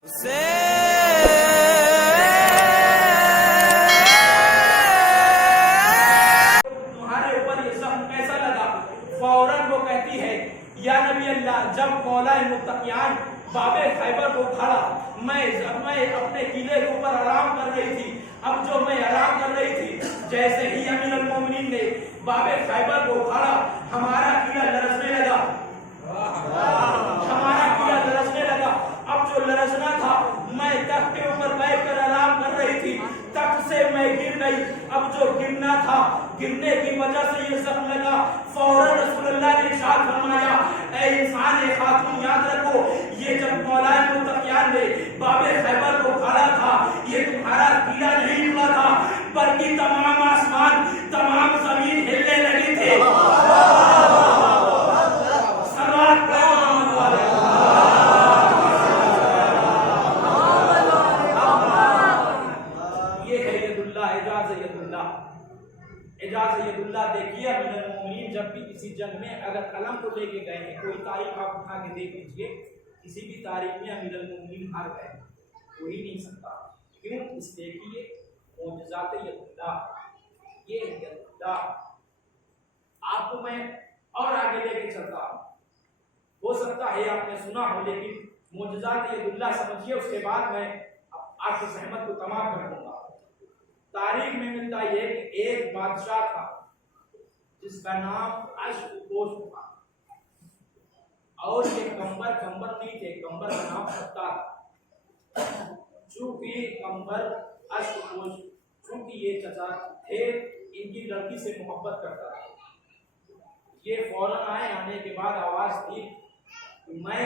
تمہارے اوپر یہ زخم کیسا لگا؟ فوراً وہ کہتی ہے یا نبی اللہ جب مولا متقیان باب خیبر کو کھڑا میں اپنے قلعے کے اوپر آرام کر رہی تھی. اب جو میں آرام کر رہی تھی جیسے ہی امیر المومنین نے باب خیبر کو کھڑا ہمارا قلعہ لرزنے لگا. اب جو لرزنا تھا میں تخت کے اوپر بیٹھ کر آرام کر رہی تھی, تخت سے میں گر گئی. اب جو گرنا تھا گرنے کی وجہ سے یہ زخم لگا. فوراً رسول اللہ نے ارشاد فرمایا اے انسان اے خاتون یاد رکھو یہ جب مولا متقیان نے باب خیبر کو کھڑا تھا یہ تمہارا قلعہ نہیں ہوا تھا بلکہ تمام آسمان تمام زمین ہلنے لگی تھے. اعجاز ید اللہ دیکھیے امیر المومنین جب بھی کسی جنگ میں اگر قلم کو لے کے گئے ہیں, کوئی تاریخ آپ اٹھا کے دیکھ لیجیے کسی بھی تاریخ میں امیر المومنین ہار گئے ہو ہی نہیں سکتا. کیوں؟ اس دیکھیے معجزات ید اللہ, یہ ید اللہ. آپ کو میں اور آگے لے کے چلتا ہوں, ہو سکتا ہے آپ نے سنا ہو لیکن معجزات ید اللہ سمجھیے, اس کے بعد میں آپ کی زحمت کو تمام کر دوں گا. تاریخ میں ملتا ہے کہ ایک بادشاہ تھا جس کا نام اشکوش تھا, اور یہ کمبر نہیں تھے, کمبر کا نام ستا تھا. چونکہ کمبر اشکوش چونکہ یہ چچا تھے ان کی لڑکی سے محبت کرتا تھا. یہ فوراً آنے کے بعد آواز دی میں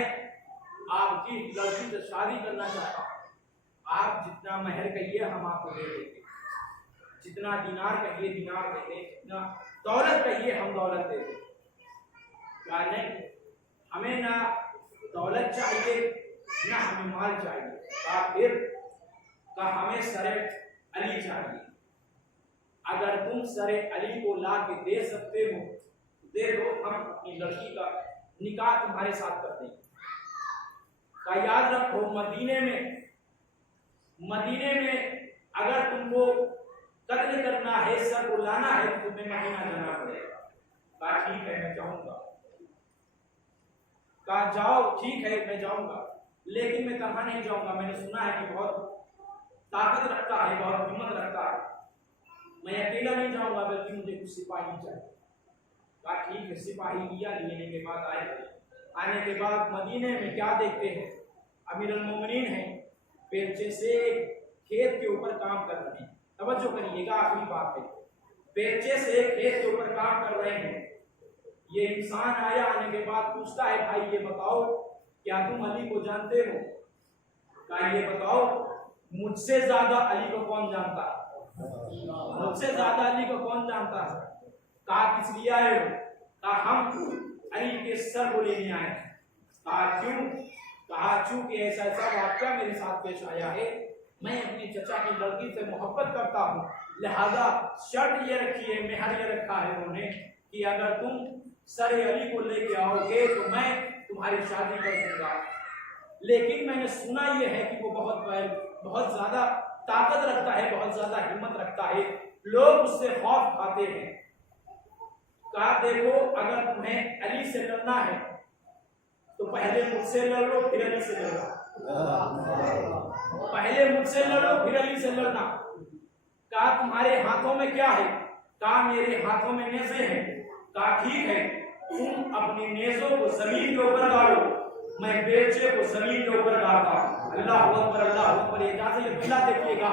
آپ کی لڑکی سے شادی کرنا چاہتا ہوں, آپ جتنا مہر کہیے ہم آپ کو دے دیں گے, جتنا دینار کہیے دینار دے دیں, جتنا دولت کہیے ہم دولت دے دیں. کہا نہیں ہمیں نہ دولت چاہیے نہ ہمیں مال چاہیے. کہا پھر کہا ہمیں سر علی چاہیے, اگر تم سر علی کو لا کے دے سکتے ہو دے دو, ہم اپنی لڑکی کا نکاح تمہارے ساتھ کر دیں گے. کہا یاد رکھو مدینے میں اگر تم کو قتل کرنا ہے سر کو لانا ہے تو تمہیں مدینہ جانا پڑے گا. کہا ٹھیک ہے میں جاؤں گا. کہا جاؤ ٹھیک ہے میں جاؤں گا, لیکن میں تنہا نہیں جاؤں گا, میں نے سنا ہے کہ بہت طاقت رکھتا ہے بہت ہمت رکھتا ہے, میں اکیلا نہیں جاؤں گا بلکہ مجھے کچھ سپاہی چاہیے. کہا ٹھیک ہے سپاہی لیا, لینے کے بعد آنے کے بعد مدینے میں کیا دیکھتے ہیں امیر المومنین ہیں بیلچے سے کھیت کے اوپر کام کر رہے ہیں. توجہ کریے گا آخری بات ہے, بیلچے سے کھیت کے اوپر کام کر رہے ہیں. یہ انسان آیا, آنے کے بعد پوچھتا ہے بھائی یہ بتاؤ کیا تم علی کو جانتے ہو؟ کہا یہ بتاؤ مجھ سے زیادہ علی کو کون جانتا ہے؟ مجھ سے زیادہ علی کو کون جانتا ہے؟ کہا کس لیے آئے ہو؟ کہا ہم علی کے سر کو لینے آئے ہیں. کہا کیوں؟ کہا چونکہ ایسا واقعہ میرے ساتھ پیش آیا ہے, میں اپنی چچا کی لڑکی سے محبت کرتا ہوں, لہذا شرط یہ رکھی ہے, مہر یہ رکھا ہے انہوں نے کہ اگر تم سر علی کو لے کے آؤ گے تو میں تمہاری شادی کر دوں گا. لیکن میں نے سنا یہ ہے کہ وہ بہت زیادہ طاقت رکھتا ہے, بہت زیادہ ہمت رکھتا ہے, لوگ اس سے خوف کھاتے ہیں. کہا دیکھو اگر تمہیں علی سے لڑنا ہے تو پہلے مجھ سے لڑو پھر علی سے لڑنا, پہلے مجھ سے لڑو پھر علی سے لڑنا. کہا تمہارے ہاتھوں میں کیا ہے؟ کہا میرے ہاتھوں میں نیزے ہیں. کہا ٹھیک ہے تم اپنی نیزوں کو زمین کے اوپر گاڑو, میں بیلچے کو زمین کے اوپر گاڑتا ہوں. اللہ اکبر اللہ اکبر. اجازت اللہ دیکھیے گا,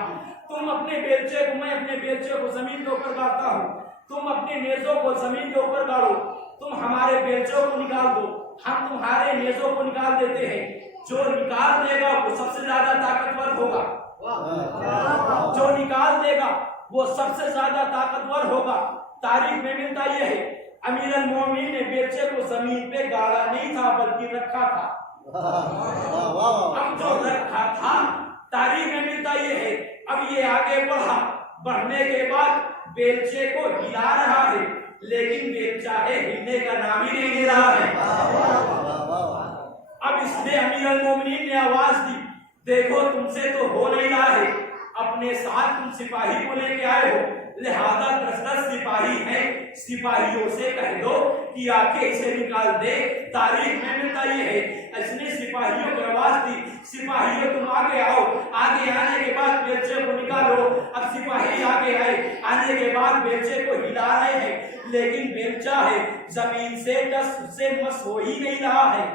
تم اپنے بیلچے کو, میں اپنے بیلچے کو زمین کے اوپر گاڑتا ہوں, تم اپنے نیزوں کو زمین کے اوپر گاڑو, تم ہمارے بیلچوں کو نکال دو, ہم تمہارے نیزوں کو نکال دیتے ہیں. جو نکال دے گا وہ سب سے زیادہ طاقتور ہوگا, جو نکال دے گا وہ سب سے زیادہ طاقتور ہوگا. تاریخ میں ملتا یہ ہے امیر المومنین نے بیلچے کو زمین پہ گاڑا نہیں تھا بلکہ رکھا تھا. اب جو رکھا تھا تاریخ میں ملتا یہ ہے, اب یہ آگے بڑھا, بڑھنے کے بعد بیلچے کو ہلا رہا ہے لیکن بیلچہ ہلنے کا نام ہی نہیں لے رہا ہے. اب اس نے امیر المومنین نے آواز دی देखो तुमसे तो हो नहीं रहा है, अपने साथ तुम सिपाही को लेके आए हो, लिहाजा 10-10 सिपाही हैं, सिपाहियों से कह दो कि आके इसे निकाल दे। तारीख में मिलता ये है, इसने सिपाहियों को आवाज दी, सिपाहियों तुम आगे आओ। आगे आने के बाद बेलचे को निकालो। अब सिपाही आगे आए, आने के बाद बेलचे को हिला रहे हैं, लेकिन बेलचा है जमीन से टस से मस हो ही नहीं रहा है,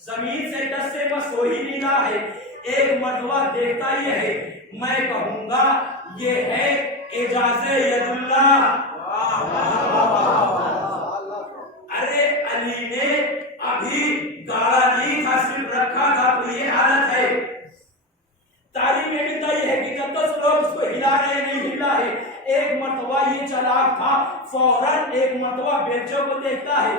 जमीन से टस से मस हो ही नहीं रहा है। एक मर्तबा देखता ये है, मैं कहूंगा ये है एजाज़े यदुल्लाह। अरे अली ने अभी गाड़ा नहीं था, सिर्फ रखा था, तो ये हालत है। तारीख में मिलता ये है कि 10 लोग उसको हिला रहे, नहीं हिला है। एक मर्तबा ये चालाक था, फौरन एक मर्तबा बेलचों को देखता है,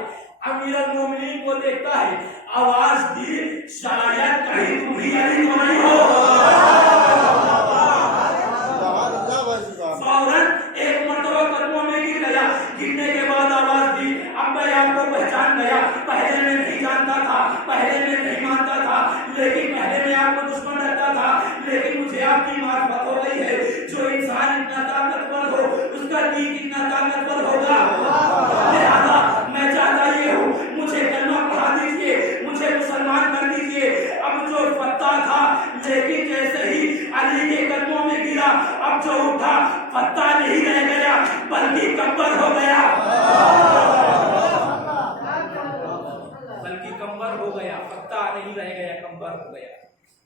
अमीरुल मोमिनीन को देखता है, आवाज दी, शायद कहीं तुम ही अली तो नहीं हो। फौरन एक मर्तबा कदमों में गिर गया, गिरने के बाद आवाज दी, अब मैं आपको पहचान गया, पहले मैं नहीं जानता था, पहले मैं नहीं मानता था, लेकिन पहले मैं आपको दुश्मन रखता था, लेकिन मुझे आपकी मार्फत हो गई है। जो इंसान इतना ताकतवर हो, उसका दीन इतना ताकतवर होगा। लिहाजा मैं चाहता ये हूँ, मुझे कलमा पढ़ा दीजिए, मुझे मुसलमान कर दीजिए। अब जो फत्ता था, लेकिन जैसे ही अली के कदमों में गिरा, अब जो उठा फत्ता नहीं रह गया, बल्कि कंबर हो गया, बल्कि कंबर हो गया, फत्ता नहीं रह गया, कंबर हो गया।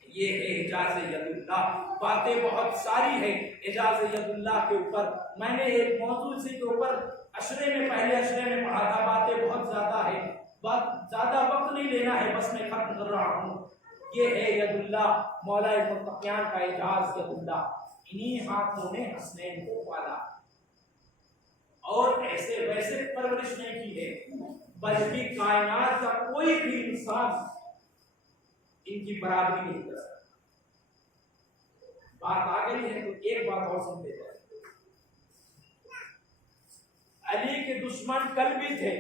ये है एजाज़े यदुल्लाह। बातें बहुत सारी है एजाज़े यदुल्लाह के ऊपर। मैंने एक मौजूद इसी के ऊपर पहले अशरे में पढ़ा था। बातें बहुत ज्यादा है, बात ज्यादा वक्त नहीं लेना है, बस मैं खत्म कर रहा हूँ। ये है यदुल्लाह, मौला मुत्तक़ियान का एजाज़ यदुल्लाह। इन्हीं हाथों ने हसनैन को पाला और ऐसे वैसे परवरिश नहीं की है, बल्कि कायनात का कोई भी इंसान इनकी बराबरी नहीं कर सकता। बात आ गई है तो एक बात और सुन लेते हैं। अली के दुश्मन कल भी थे,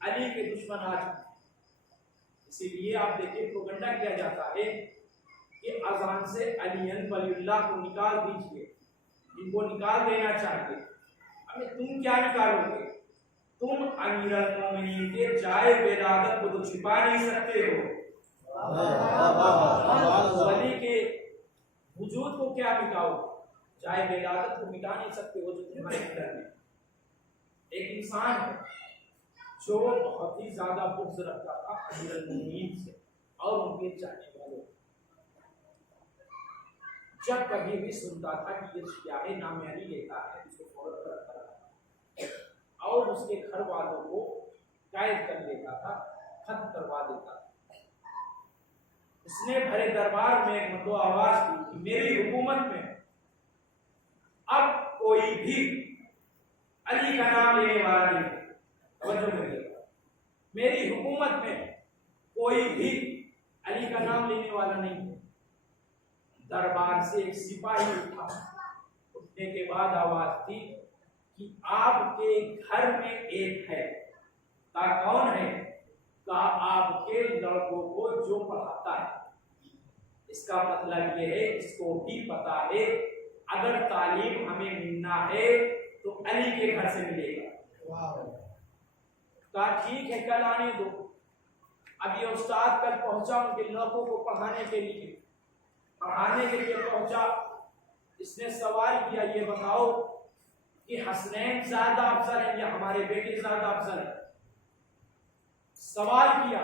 अली के दुश्मन आज भी। इसीलिए आप देखिए प्रोपेगेंडा किया जाता है कि अजान से अली वलीउल्लाह को निकाल दीजिए, इनको निकाल देना चाहिए। अबे तुम क्या निकालोगे? तुम अमीरुल मोमिनीन के जाए विलादत को तो छिपा नहीं सकते हो, वली के वजूद को क्या मिटाओगे? जाए विलादत को मिटा नहीं सकते हो जो तुम्हारे अंदर में। एक इंसान है जो बहुत ही ज्यादा बुग़्ज़ रखता था अमीरुल मोमिनीन से और उनके चाहने वालों। जब कभी भी सुनता था कि ये शियाहे नाम अली लेता है, उसको फौरन रखता था और उसके घर वालों को कैद कर लेता था, खत्म करवा देता था। उसने भरे दरबार में एक मतलब आवाज दी कि मेरी हुकूमत में अब कोई भी अली का नाम लेने वाला नहीं है। मेरी हुकूमत में कोई भी अली का नाम लेने वाला नहीं है। दरबार से एक सिपाही उठा, उठने के बाद आवाज दी कि आपके घर में एक है। का कौन है? का आपके लड़कों को जो पढ़ाता है। इसका मतलब ये है, इसको भी पता है अगर तालीम हमें मिलना है तो अली के घर से मिलेगा। कहा ठीक है, कल आने दो। अब ये उस्ताद कल पहुंचा उनके लड़कों को पढ़ाने के लिए पहुंचा। इसने सवाल किया, ये बताओ कि हसनैन ज्यादा अफजल है या हमारे बेटे ज्यादा अफजल है? सवाल किया।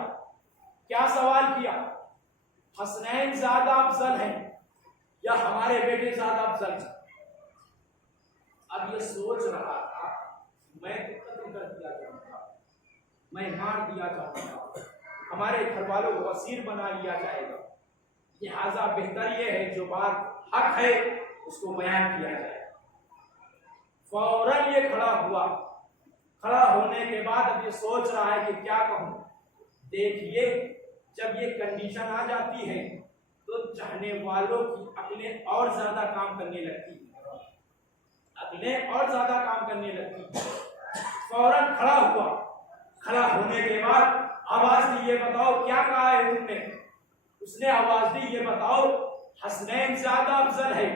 क्या सवाल किया? हसनैन ज्यादा अफजल है या हमारे बेटे ज्यादा अफजल है? अब ये सोच रहा था मैं तो कत्ल कर दिया जाऊंगा, मैं मार दिया जाऊंगा, हमारे घर वालों को असीर बना लिया जाएगा। लिहाजा बेहतर ये है जो बात हक है उसको बयान किया जाए। फौरन ये खड़ा हुआ। खड़ा होने के बाद अब ये सोच रहा है कि क्या कहूं। देखिए जब ये कंडीशन आ जाती है तो चाहने वालों की अकलें और ज्यादा काम करने लगती है, अकलें और ज्यादा काम करने लगती है। फौरन खड़ा हुआ। खड़ा होने के बाद आवाज दी, ये बताओ क्या कहा है उनने? उसने आवाज दी, ये बताओ हसनैन ज्यादा अफजल है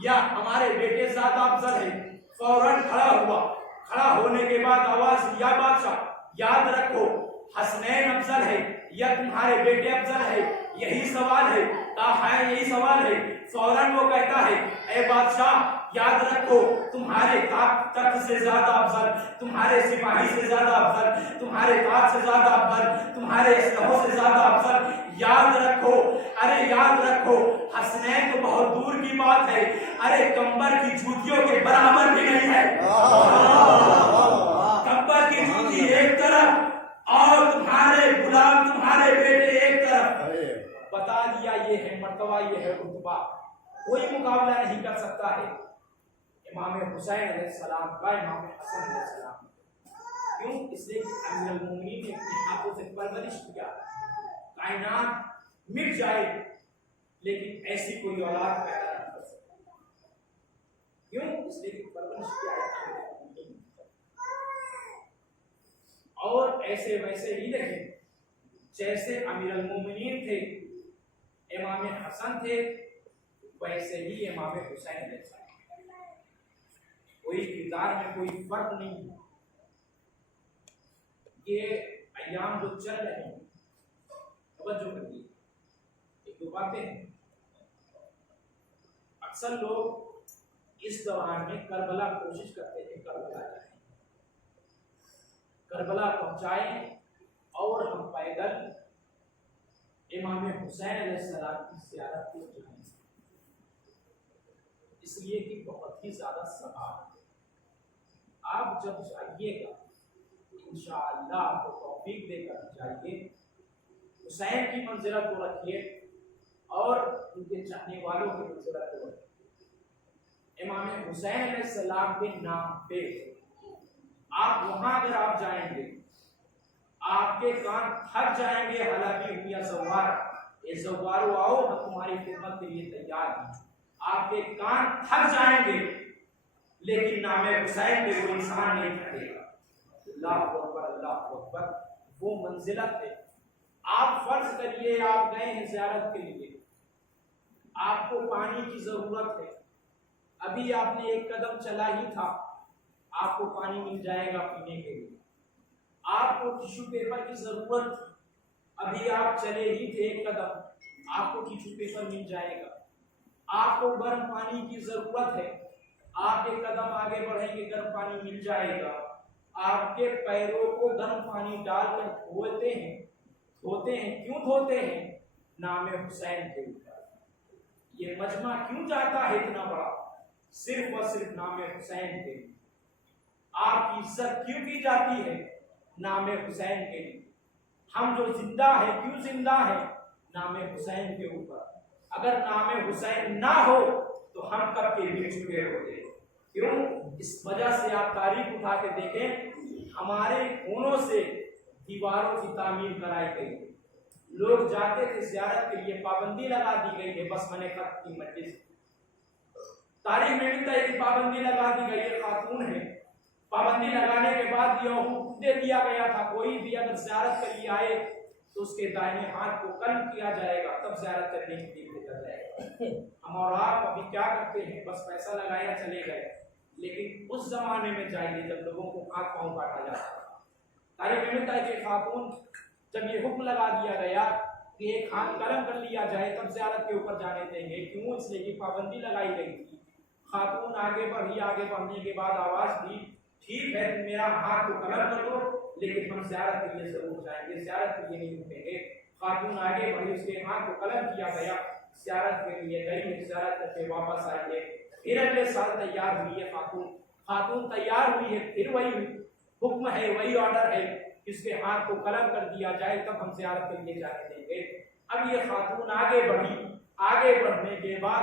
या हमारे बेटे ज्यादा अफजल है? फौरन खड़ा हुआ। खड़ा होने के बाद आवाज दिया, बादशाह याद रखो हसनैन अफजल है या तुम्हारे बेटे अफजल है, यही सवाल है। कहा है यही सवाल है। फौरन वो कहता है, ए बादशाह याद रखो तुम्हारे तख्त से ज्यादा अफजल, तुम्हारे सिपाही से ज्यादा अफजल, तुम्हारे ताज से ज्यादा अफजल, तुम्हारे असलहों से ज्यादा अफजल, याद रखो। अरे याद रखो हसनैन तो बहुत दूर की बात है, अरे कंबर की जूतियों के बराबर भी नहीं है। कंबर की जूती एक तरफ और तुम्हारे गुलाम तुम्हारे बेटे एक तरफ। बता दिया ये है मर्तबा, ये है रुतबा, कोई मुकाबला नहीं कर सकता है इमाम हुसैन अलैहिस्सलाम का इमाम हसन अलैहिस्सलाम। क्यों? इसलिए कि अमीरुल मोमिनीन ने अपने हाथों से परवरिश किया। कायनात मिट जाए लेकिन ऐसी कोई औलाद पैदा नहीं कर सकती। क्यों? इसलिए कि परवरिश किया है। और ऐसे वैसे ही नहीं, जैसे अमीरुल मोमिनीन थे इमाम हसन थे, वैसे ही इमाम हुसैन अलैहिस्सलाम। कोई किरदार में कोई फर्क नहीं। ये अय्याम जो चल रहे हैं, तवज्जो करिए, एक दो बातें हैं। अक्सर लोग इस दौरान में करबला कोशिश करते हैं करबला जाए, करबला पहुंचाएं और हम पैदल इमाम हुसैन अलैहिस्सलाम की ज़ियारत को जाएं, इसलिए कि बहुत ही ज्यादा सवाब। आप जब जाइएगा इंशाअल्लाह आपको तौफीक देकर जाइए, हुसैन की मंजिलत को रखिए और उनके चाहने वालों की मंजिलत को रखिए। इमाम हुसैन अलैहिस्सलाम के नाम पे आप वहां अगर आप जाएंगे आपके कान थक जाएंगे। हालांकि हुआ सवार, ये सवारों आओ, हम तुम्हारी खिदमत के लिए तैयार हैं। आपके कान थक जाएंगे लेकिन नामे हुसैन पे वो इंसान नहीं थकेगा। अल्लाह अकबर, अल्लाह अकबर, वो मंजिलत है। आप फर्ज करिए आप गए हैं ज़ियारत के लिए, आपको पानी की जरूरत है, अभी आपने एक कदम चला ही था, आपको पानी मिल जाएगा पीने के लिए। आपको टिश्यू पेपर की जरूरत, अभी आप चले ही थे एक कदम, आपको टिश्यू पेपर मिल जाएगा। आपको गर्म पानी की जरूरत है, आप एक कदम आगे बढ़ेंगे गर्म पानी मिल जाएगा। आपके पैरों को गर्म पानी डालकर धोते हैं, क्यों धोते हैं? नामे हुसैन के ऊपर। ये मजमा क्यों जाता है इतना बड़ा? सिर्फ और सिर्फ नामे हुसैन के लिए। आपकी इज्जत क्यों की जाती है? नामे हुसैन के लिए। हम जो जिंदा है, क्यों जिंदा है? नामे हुसैन के ऊपर। अगर नामे हुसैन ना हो तो हम कब के मिट चुके होते। क्यों? इस वजह से आप तारीख उठा के देखें, हमारे खूनों से दीवारों की तामीर कराई गई, लोग जाते थे ज़ियारत के लिए, पाबंदी लगा दी गई है बस मने खत की मजलिस। तारीख में मिलता है कि पाबंदी लगा दी गई है, खातून है, पाबंदी लगाने के बाद यह हुक्म दे दिया गया था कोई भी अगर ज़ियारत के लिए आए तो उसके दाहिने हाथ को कल्म किया जाएगा, तब ज़ियारत करने के लिए भेजा जाएगा। हम और आप अभी क्या करते हैं, बस पैसा लगाया चले गए। लेकिन उस जमाने में जाइए जब लोगों को हाथ पांव काटा जाता था। तारीख में मिलता है कि खातून जब ये हुक्म लगा दिया गया कि एक हाथ कलम कर लिया जाए तब ज़ियारत के ऊपर जाने देंगे। क्यों? इसलिए कि पाबंदी लगाई गई थी। खातून आगे बढ़ी, आगे बढ़ने के बाद आवाज दी, ठीक है मेरा हाथ को कलम कर दो लेकिन हम ज़ियारत के लिए जरूर जाएंगे, ज़ियारत के लिए नहीं रुकेंगे। खातून आगे बढ़ी, उसके हाथ को कलम किया गया, ज़ियारत के लिए गई, ज़ियारत करके वापस आएंगे। फिर अगले साल तैयार हुई है खातून तैयार हुई है, फिर वही हुक्म है, वही ऑर्डर है कि उसके हाथ को कलम कर दिया जाए तब हम ज़ियारत के लिए जाने देंगे। अब ये खातून आगे बढ़ी, आगे बढ़ने के बाद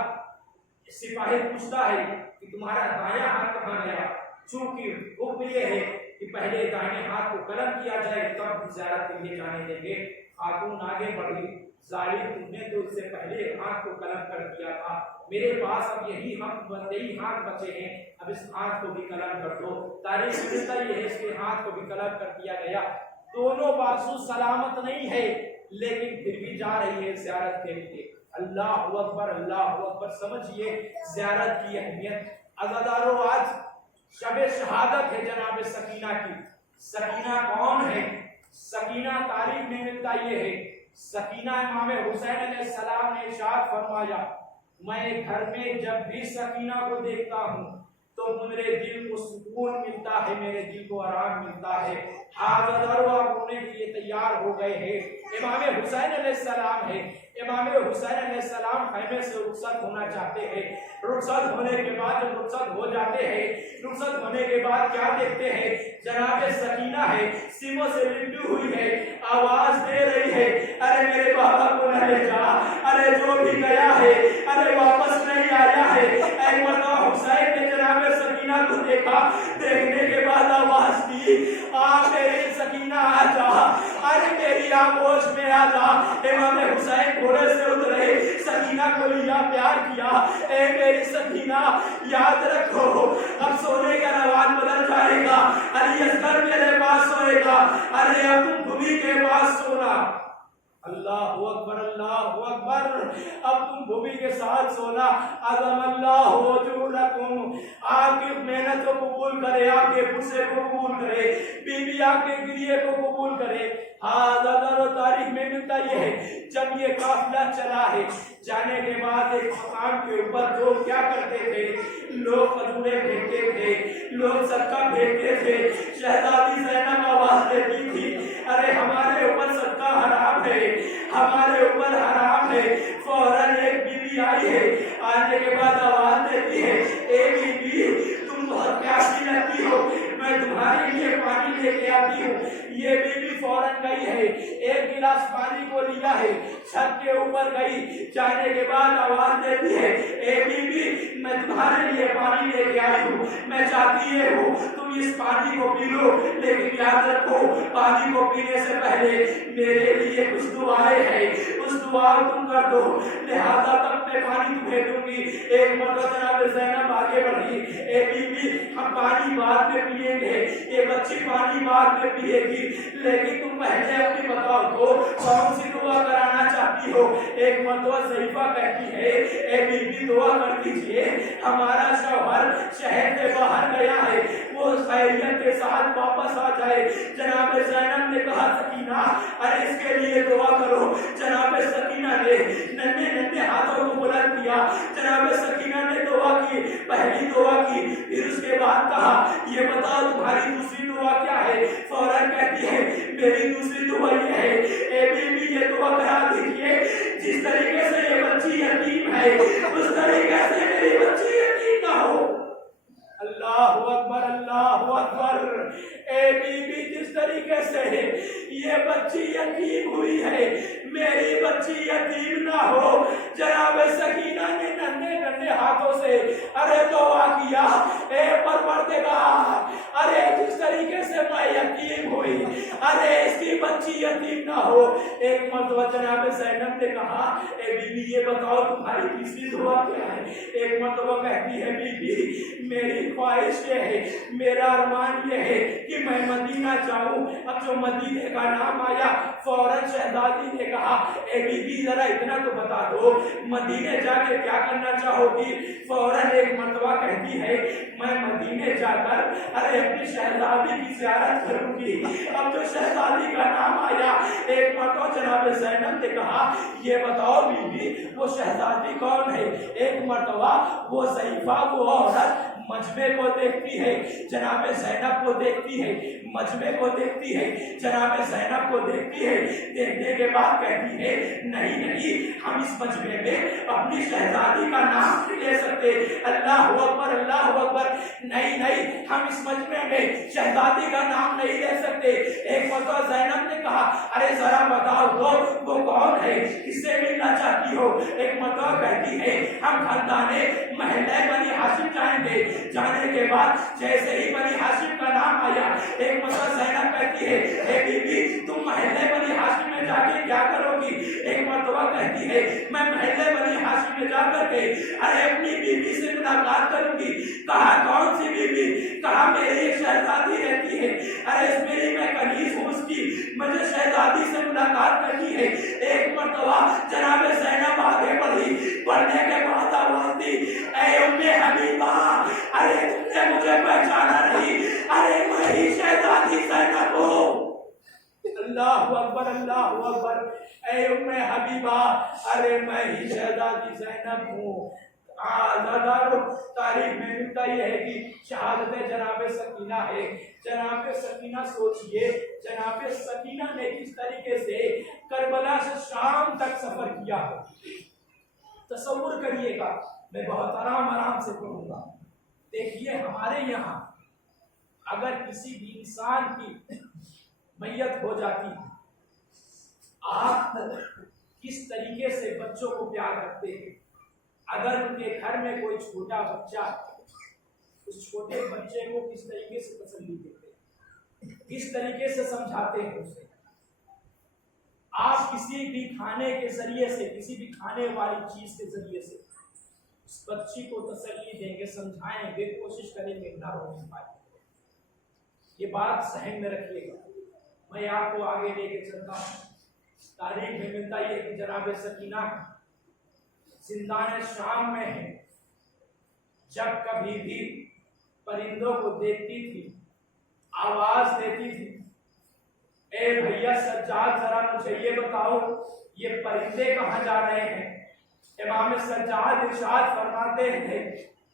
सिपाही पूछता है कि तुम्हारा दायां हाथ कहाँ गया? चूंकि हुक्म ये है कि पहले दाहिने हाथ को कलम किया जाए तब ज़ियारत के लिए जाने देंगे। खातून आगे बढ़ी, जालिम तुमने तो इससे पहले हाथ को कलम कर दिया था, मेरे पास अब यही हाथ बचे हैं, अब इस हाथ को भी कलम कर दो। तारीख मिलता ये है इसके हाथ को भी कलम कर दिया गया। दोनों बाजू सलामत नहीं है, लेकिन फिर भी जा रही है ज़ियारत के लिए। अल्लाह अकबर, अल्लाह अकबर। समझिए ज़ियारत की अहमियत। अज़ादारों, आज शब शहादत है जनाब सकीना की। सकीना कौन है? सकीना तारीख में मिलता ये है, सकीना इमाम हुसैन अलैहिस्सलाम ने इरशाद फरमाया, मैं घर में जब भी सकीना को देखता हूँ तो मेरे दिल को सुकून मिलता है, मेरे दिल को आराम मिलता है। हाज़िर होने के लिए तैयार हो गए हैं। इमाम हुसैन अलैहिस्सलाम है, इमाम हुसैन अलैहिस्सलाम खैमे से रुखसत होना चाहते हैं। रुखसत होने के बाद जब रुखसत हो जाते हैं, रुखसत होने के बाद क्या देखते हैं? जनाब सकीना है, सीमों से लिपटी हुई है, आवाज दे रही है, अरे मेरे बाबा को न ले जा, अरे जो भी गया है अरे वापस नहीं आया है। एक मरतबा हुसैन ने जनाब सकीना को देखा, देखने के बाद आवाज दी, आ मेरी सकीना आ जा, अरे मेरी आगोश में आ जा। इमाम हुसैन घोड़े से उतरे, सकीना को लिया, प्यार किया, ए मेरी सकीना याद रखो अब सोने का रवान बदल जाएगा, अली असगर मेरे पास सोएगा, अरे अब तुम भूमि के पास सोना। अल्लाह अकबर, अल्लाह अकबर। अब तुम भूमि के साथ सोना। अज़म अल्लाह वजूदकुम, आपकी मेहनत को कबूल करे, आपके गुस्से को कबूल करे, बीवी आपके गिरिए को कबूल करे। हाज़िर तारीख में मिलता ये है, जब ये काफिला चला है, जाने के बाद एक मकाम के ऊपर लोग क्या करते थे? लोग खजूरें फेंकते थे, लोग सदका फेंकते थे। शहजादी ज़ैनब आवाज देती थी, अरे हमारे ऊपर सदका हराम है, हमारे ऊपर हराम है। फौरन एक बीवी आई है, आने के बाद आवाज देती है, ए बीवी तुम बहुत प्यासी लगती हो, मैं तुम्हारे लिए पानी लेके आती हूँ। ये बीवी फौरन गई है, एक गिलास पानी को लिया है, छत के ऊपर गई, जाने के बाद आवाज देती है, ए बीवी मैं तुम्हारे लिए पानी लेके आई हूँ, मैं चाहती हूँ तुम इस पानी को पी लो, लेकिन याद रखो पानी को पीने से पहले मेरे लिए कुछ दुआएं हैं, उस दुआ तुम कर दो, लिहाजा तब मैं पानी तुम्हें दूंगी। एक मरतबा जनाब ज़ैनब आगे बढ़ी, ए बीवी हम पानी बाद में पिएंगे, ये बच्ची पानी बाद में पिएगी, लेकिन तुम पहले अपनी बताओ तो कौन सी दुआ कराना चाहती हो? एक मरतबा ज़रीफा कहती है, ए बीवी दुआ कर दीजिए, हमारा शौहर शहर से बाहर गया है, वो खैरियत के साथ वापस आ जाए। जनाब ज़ैनब ने कहा, सकीना अरे इसके लिए दुआ करो। जनाब सकीना ने नन्हे नन्हे हाथों को बुलंद किया, जनाब सकीना ने दुआ की, पहली दुआ की, फिर उसके बाद कहा, ये बताओ तुम्हारी दूसरी दुआ क्या है? फौरन कहती है, मेरी दूसरी दुआ ये है, ए बीवी ये दुआ करा दीजिए, जिस तरीके से ये बच्ची यतीम है उस तरीके से मेरी बच्ची यतीम ना हो। अल्लाह अकबर, अल्लाह अकबर। ए बीबी जिस तरीके से ये बच्ची यतीम हुई है, मेरी बच्ची यतीम ना हो। जनाब सकीना ने नन्हे नन्हे हाथों से अरे दुआ किया, ए परवरदिगार अरे जिस तरीके से मैं यतीम हुई, अरे इसकी बच्ची यतीम ना हो। एक मरतबा जनाब ज़ैनब ने कहा, ए बीबी ये बताओ तुम्हारी तीसरी दुआ क्या है? एक मरतबा कहती है, बीबी मेरी ख्वाहिश ये है, मेरा अरमान ये है कि मैं मदीना जाऊं। अब जो मदीने का नाम आया, फौरन शहजादी ने कहा, ए बीबी जरा इतना तो बता दो मदीने जाके क्या करना चाहोगी? फौरन एक मरतबा कहती है, मैं मदीने जाकर अरे अपनी शहजादी की ज़ियारत करूंगी। अब जो शहजादी का नाम आया, एक मरतबा जनाब ज़ैनब ने कहा, ये बताओ बीबी वो शहजादी कौन है? एक मरतबा वो ज़रीफा वो औरत मजमे को देखती है, जनाब ज़ैनब को देखती है, मजमे को देखती है, जनाब ज़ैनब को देखती है, देखने के बाद कहती है, नहीं नहीं हम इस मजमे में अपनी शहजादी का नाम नहीं ले सकते। अल्लाह अकबर, अल्लाह अकबर। नहीं नहीं हम इस मजमे में शहजादी का नाम नहीं ले सकते। एक मरतबा ज़ैनब ने कहा, अरे जरा बताओ तो वो कौन है, किससे मिलना चाहती हो? एक मरतबा कहती है, हम खानदाने महल्ले बनी हाशिम जाएंगे। जाने के बाद जैसे ही बनी हाशिम का नाम आया, एक मरतबा ज़ैनब कहती है, ए बीबी तुम महल्ले बनी हाशिम में जाके क्या करोगी? एक मरतबा कहती है, थे मैं महल्ले बनी हाशिम में जाकर के अरे अपनी बीवी से मुलाकात करूंगी। कहा कौन सी बीवी? कहा मेरी एक शहजादी रहती है, अरे मेरी मैं कनीज हूँ उसकी, मुझे शहजादी से मुलाकात करनी है। एक मर्तबा जनाब ज़ैनब आगे बढ़ी, बढ़ने के बाद आवाज दी, ऐ उम्मे हबीबा, अरे तुमने मुझे पहचाना नहीं, अरे मैं ही शहजादी ज़ैनब हूँ। अल्लाहु अकबर, अल्लाहु अकबर। ऐ उम्मे हबीबा, अरे मैं ही शहजादी ज़ैनब हूँ। तारीख में मिलता यह है कि शहादत जनाब सकीना है। जनाब सकीना सोचिए, जनाब सकीना ने किस तरीके से करबला से शाम तक सफर किया। तसव्वुर करिएगा, मैं बहुत आराम से पढ़ूंगा। देखिए हमारे यहाँ अगर किसी भी इंसान की मैयत हो जाती है, आप किस तरीके से बच्चों को प्यार रखते हैं। अगर उनके घर में कोई छोटा बच्चा, उस छोटे बच्चे को किस तरीके से तसल्ली देते हैं, किस तरीके से समझाते हैं उसे। आप किसी भी खाने के जरिए से, किसी भी खाने वाली चीज के जरिए से उस बच्ची को तसल्ली देंगे, समझाएंगे, कोशिश करेंगे ना रोने पाए। ये बात सहन में रखिएगा। मैं आपको आगे लेके चलता हूँ। तारीख में मिलता है कि जनाब सकीना जिंदान शाम में है। जब कभी भी परिंदों को देखती थी, आवाज देती थी, ए भैया सज्जाद जरा मुझे ये बताओ ये परिंदे कहाँ जा रहे हैं। इमाम सज्जाद इरशाद फरमाते हैं,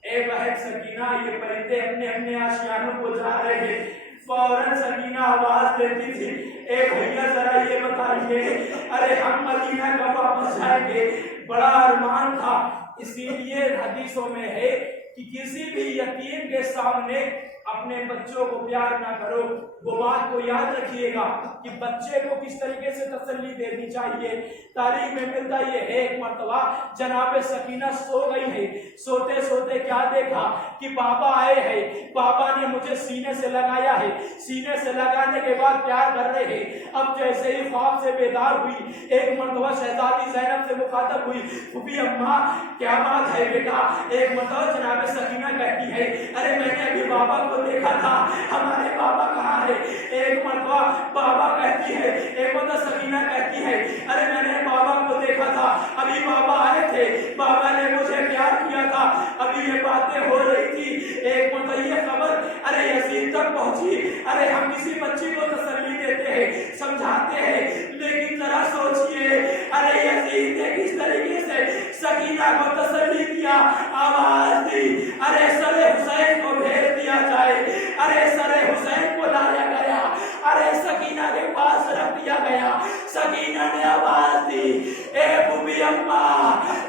ए बहन सकीना ये परिंदे अपने अपने आशियानों को जा रहे हैं। फौरन सकीना आवाज देती थी, ए भैया जरा ये बताइए, अरे हम मदीना कब वापस जाएंगे। बड़ा अरमान था। इसीलिए हदीसों में है कि किसी भी यतीम के सामने अपने बच्चों को प्यार ना करो। वो बात को याद रखिएगा कि बच्चे को किस तरीके से तसल्ली देनी चाहिए। तारीख में मिलता ये है, एक मर्तबा जनाब सकीना सो गई है। सोते सोते क्या देखा कि बाबा आए हैं। बाबा ने मुझे सीने से लगाया है। सीने से लगाने के बाद प्यार कर रहे हैं। अब जैसे ही ख्वाब से बेदार हुई, एक मर्तबा शहजादी ज़ैनब से मुखातब हुई, फूफी अम्मा क्या बात है बेटा। एक मर्तबा जनाब सकीना कहती है, अरे मैंने अभी बाबा को देखा था, हमारे बाबा कहाँ है। एक मर्तबा बाबा कहती है, एक मर्तबा सकीना कहती है, अरे मैंने बाबा को देखा था, अभी बाबा आए थे, बाबा ने मुझे प्यार किया था, अभी ये बातें हो रही थी। एक मर्तबा ये खबर अरे यजीद तक पहुंची। अरे हम किसी बच्ची को तसल्ली देते हैं, समझाते हैं, लेकिन जरा सोचिए अरे यजीद ने किस तरीके से सकीना को तसल्ली किया, आवाज दी, अरे सरे हुसैन को भेज दिया जाए। अरे सरे हुसैन को लाया गया, अरे सकीना के पास रख दिया गया। सकीना ने आवाज दी, ए फूफी अम्मा,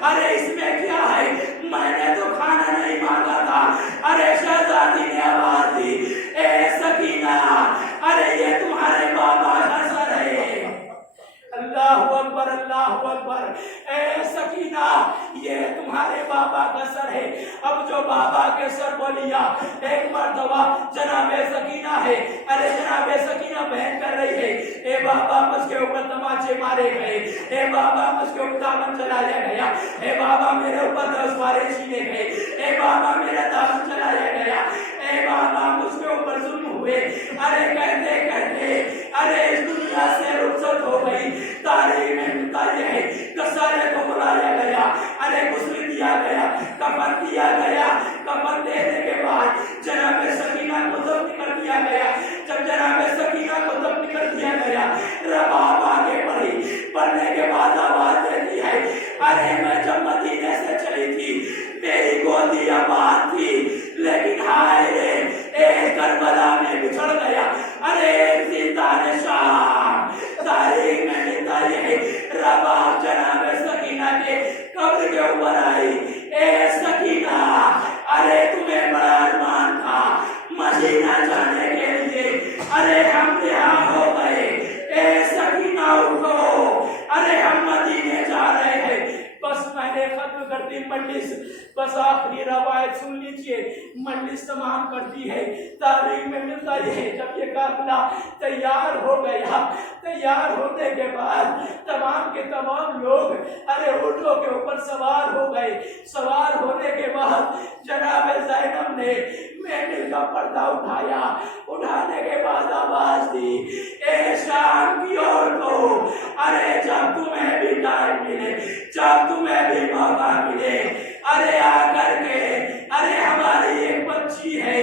अरे इसमें क्या है, मैंने तो खाना नहीं मांगा था। अरे शहजादी ने आवाज दी, ए सकीना, अरे ये तुम्हारे बाबा का सर है। अल्लाहु अकबर, अल्लाहु अकबर। ए सकीना ये तुम्हारे बाबा का सर है। अब जो बाबा के सर को लिया, एक मर्तबा जनाबे सकीना है, अरे जनाबे सकीना बहन कर रही है, ए बाबा मुझके ऊपर तमाचे मारे गए, ए बाबा मुझके ऊपर दामन चलाया गया, ए बाबा मेरे ऊपर 10 वारे छीने गए, ए बाबा मेरा दामन चलाया गया, ए बाबा मुझके ऊपर जुल्म हुए। अरे कहते कहते अरे इस दुनिया से रुखसत हो गई। तारीख में मिलता है कसारे को बुलाया गया, अरे गुस्ल दिया गया, कफन दिया गया। कफन देने के बाद जनाब सकीना को दफन कर दिया गया। जब जनाब सकीना को दफन कर दिया गया, रबाब आगे बढ़ी, बढ़ने के बाद आवाज देती है, अरे मैं जब मदीने से चली थी मेरी गोदी आबाद थी, लेकिन हाय रे एक करबला में बिछड़ गया। अरे जिंदान शाम। तारीख में मिलता है रबाब जनाब सकीना के कब्र के ऊपर आई, ए सकीना, अरे तुम्हें बड़ा अरमान था मदीना जाने के लिए, अरे हम यहाँ हो गए। ए सकीना उठो, अरे हम मदीने जा रहे हैं। बस मैंने खत्म कर दी मजलिस, बस आखिरी रवायत सुन लीजिए। मजलिस तमाम करती है, तारीख में मिलता है जब ये काफिला तैयार हो गया, तैयार होने के बाद तमाम के तमाम लोग अरे ऊँटों के ऊपर सवार हो गए। सवार होने के बाद जनाब ज़ैनब ने मेहंदी का पर्दा उठाया। उठाने के बाद आवाज दी, ए शाम की औरतों, अरे जब तुम्हें भी टाइम मिले, जब तुम्हें भी मौका मिले, अरे आकर के, अरे हमारी एक बच्ची है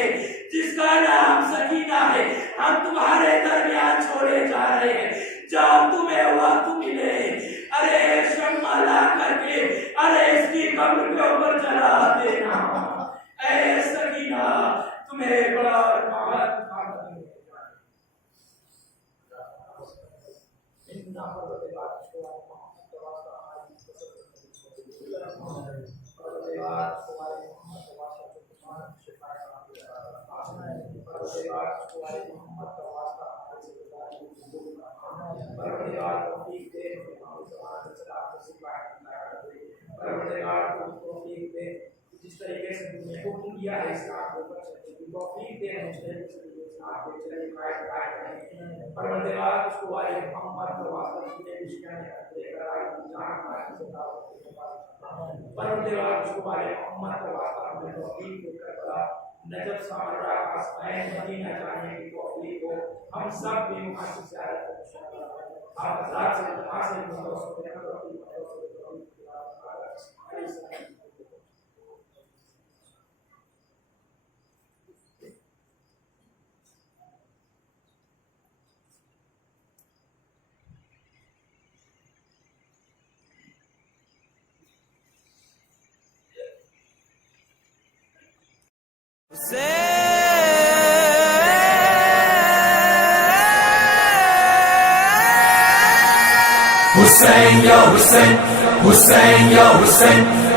जिसका नाम सकीना है, हम तुम्हारे दरमियान छोड़े जा रहे हैं, जब तुम्हें वक्त मिले अरे शम्मा ला करके अरे इसकी कब्र के ऊपर जला देना। ऐ सकीना, तुम्हें बड़ा जिस तरीके से तुमने हुक्म किया है इस काम को तौफीक दे परवरदिगार उसको वाले मोहम्मद के वास्ते तुझे निशान लेकर आई जान परवरदिगार उसको वाले मोहम्मद के वास्ते हमें तौफीक देकर बड़ा नजब सामरा आसमान मदीना जाने की तौफीक हो। हम सब भी वहां से ज़ियारत करें इंशाअल्लाह। आप हज़रात से दरख्वास्त है Hussein, yo Hussein, Hussein, yo Hussein.